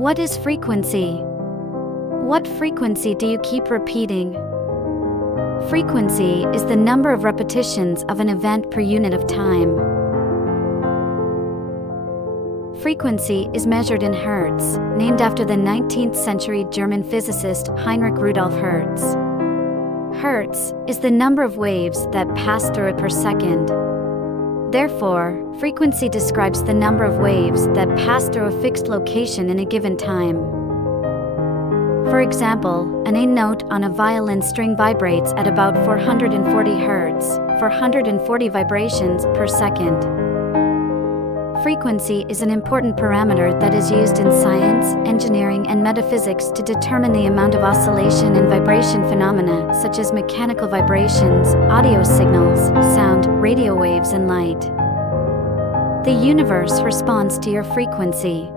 What is frequency? What frequency do you keep repeating? Frequency is the number of repetitions of an event per unit of time. Frequency is measured in Hertz, named after the 19th century German physicist Heinrich Rudolf Hertz. Hertz is the number of waves that pass through it per second. Therefore, frequency describes the number of waves that pass through a fixed location in a given time. For example, an A note on a violin string vibrates at about 440 Hz, 440 vibrations per second. Frequency is an important parameter that is used in science, engineering, and metaphysics to determine the amount of oscillation and vibration phenomena such as mechanical vibrations, audio signals, sound, radio waves, and light. The universe responds to your frequency.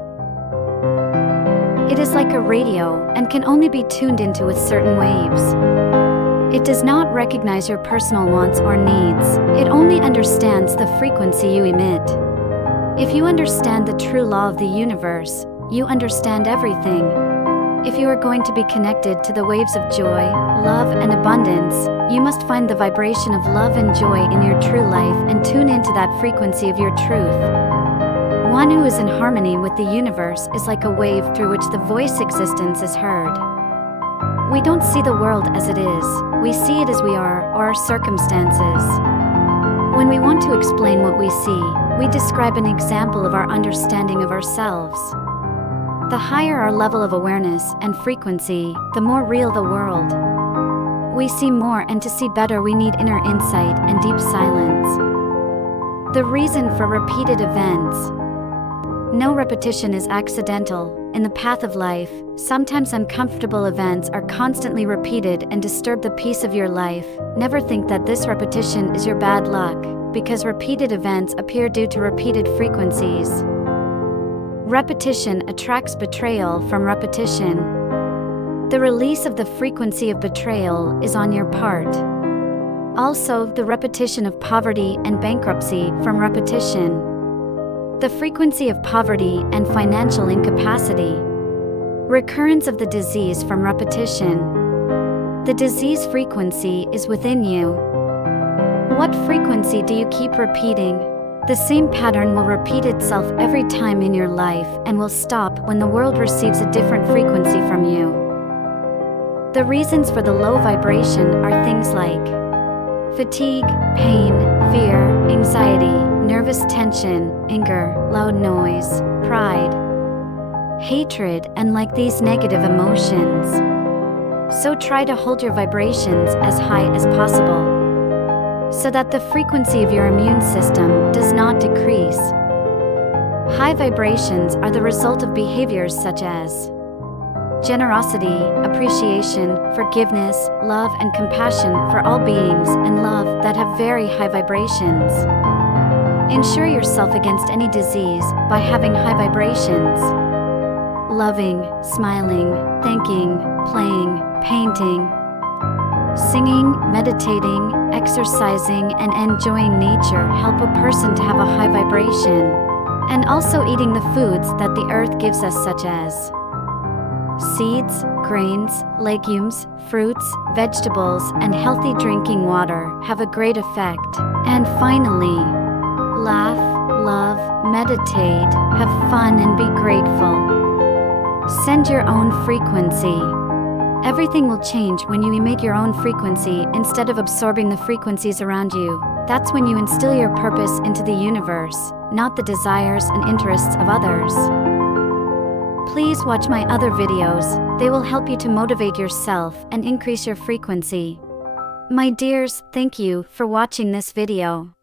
It is like a radio and can only be tuned into with certain waves. It does not recognize your personal wants or needs, it only understands the frequency you emit. If you understand the true law of the universe, you understand everything. If you are going to be connected to the waves of joy, love, and abundance, you must find the vibration of love and joy in your true life and tune into that frequency of your truth. One who is in harmony with the universe is like a wave through which the voice existence is heard. We don't see the world as it is, we see it as we are, or our circumstances. When we want to explain what we see, we describe an example of our understanding of ourselves. The higher our level of awareness and frequency, the more real the world. We see more, and to see better we need inner insight and deep silence. The reason for repeated events. No repetition is accidental. In the path of life, sometimes uncomfortable events are constantly repeated and disturb the peace of your life. Never think that this repetition is your bad luck, because repeated events appear due to repeated frequencies. Repetition attracts betrayal from repetition. The release of the frequency of betrayal is on your part. Also, the repetition of poverty and bankruptcy from repetition. The frequency of poverty and financial incapacity. Recurrence of the disease from repetition. The disease frequency is within you. What frequency do you keep repeating? The same pattern will repeat itself every time in your life and will stop when the world receives a different frequency from you. The reasons for the low vibration are things like fatigue, pain, fear, anxiety, nervous tension, anger, loud noise, pride, hatred, and like these negative emotions. So try to hold your vibrations as high as possible, so that the frequency of your immune system does not decrease. High vibrations are the result of behaviors such as generosity, appreciation, forgiveness, love, and compassion for all beings, and love that have very high vibrations. Insure yourself against any disease by having high vibrations. Loving, smiling, thanking, playing, painting, singing, meditating, exercising, and enjoying nature help a person to have a high vibration. And also eating the foods that the earth gives us, such as seeds, grains, legumes, fruits, vegetables, and healthy drinking water have a great effect. And finally, laugh, love, meditate, have fun, and be grateful. Send your own frequency. Everything will change when you emit your own frequency instead of absorbing the frequencies around you. That's when you instill your purpose into the universe, not the desires and interests of others. Please watch my other videos, they will help you to motivate yourself and increase your frequency. My dears, thank you for watching this video.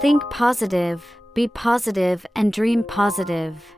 Think positive, be positive, and dream positive.